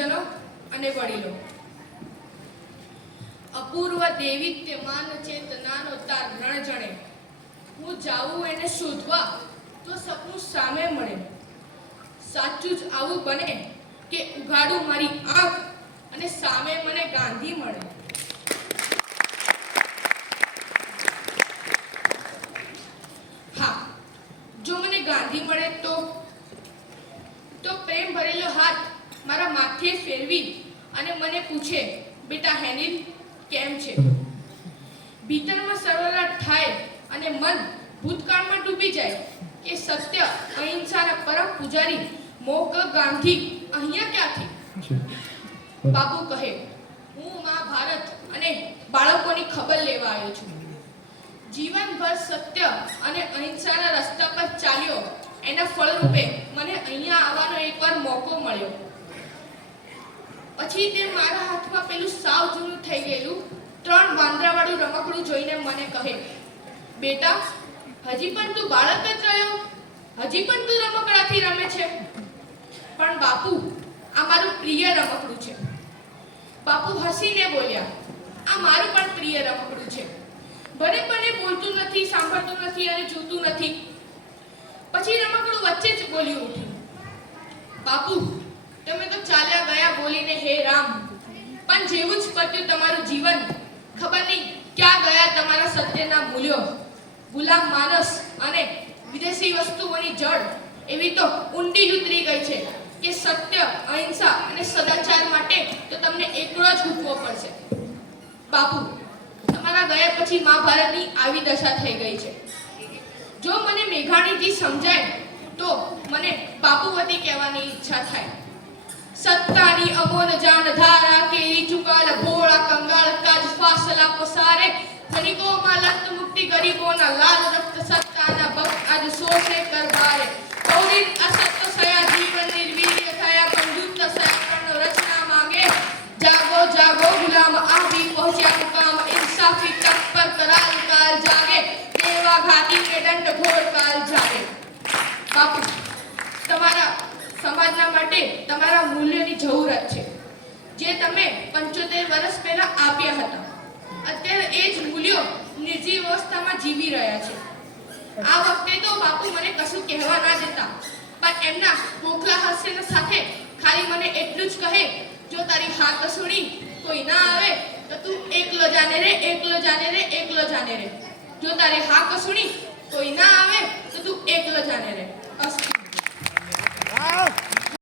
ગુરુજનો અને વડીલો. અપૂર્વ દૈવિત્યમાન ચેતનાનો તાર રણ જણે. હું જાઉં એને શોધવા તો સપનું સામે મળે. સાચું જ આવું બને કે ઉઘાડું મારી આંખ અને સામે મને ગાંધી મળે. હા, જો મને ગાંધી મળે તો તો પ્રેમ ભરેલો હાથ મારા માથે ફેરવી અને મને પૂછે બેટા હેનિલ કેમ છે? ભીતરમાં સળવળાટ થાય અને મન ભૂતકાળમાં ડૂબી જાય કે સત્ય અહિંસાના પરમ પૂજારી મોક ગાંધી અહીંયા ક્યાંથી? બાપુ કહે હું માં ભારત અને બાળકોની ખબર લેવા આવ્યો છું. જીવનભર સત્ય અને અહિંસાના રસ્તા પર ચાલ્યો એના ફળરૂપે મને અહીંયા આવવાનો એકવાર મોકો મળ્યો. પછી તે મારા હાથમાં પેલું સાવ જૂનું થઈ ગયેલું ત્રણ વાંદરાવાળું રમકડું જોઈને મને કહે, બેટા, હજી પણ તું બાળક જ રહ્યો? હજી પણ તું રમકડાથી રમે છે? પણ બાપુ, આ મારું પ્રિય રમકડું છે. બાપુ હસીને બોલ્યા, આ મારું પણ પ્રિય રમકડું છે. ભલે મને બોલતું નથી, સાંભળતું નથી અને જોતું નથી. પછી રમકડું વચ્ચે જ બોલ્યું ઉઠ્યું. બાપુ તમે તો ચાલ્યા ગયા બોલીને હે રામ. પણ જેવું જ પત્યું તમારું જીવન, ખબર નહીં ક્યાં ગયા તમારા સત્યના મૂલ્યો. ગુલામ માનસ અને વિદેશી વસ્તુઓની જડ એવી તો ઊંડી ઉતરી ગઈ છે કે સત્ય, અહિંસા અને સદાચાર માટે તો તમને એકલો જ ઉઠવો પડશે. બાપુ, તમારા ગયા પછી મહાભારતની આવી દશા થઈ ગઈ છે. જો મને મેઘાણીજી સમજાય, તો મને બાપુવતી કહેવાની ઈચ્છા થાય. સત્તાની અબોન જાન ધારા કે ઈ ચુકાલ ભોળા કંગાળ, કાજ ફાસલા પસારે, ધનિકોમાં લત મુક્તિ, ગરીબોના લાલ રક્ત આ વખતે તો બાપુ મને કશું કહેવા ના દેતા. પણ એમના મોખલા હાસ્યના સાથે ખાલી મને એટલું જ કહે, જો તારી હાથ સુણી, કોઈ ના આવે, તો તું એકલો જાને રે, એકલો જાને રે, એકલો જાને રે. જો તારી હા કસુણી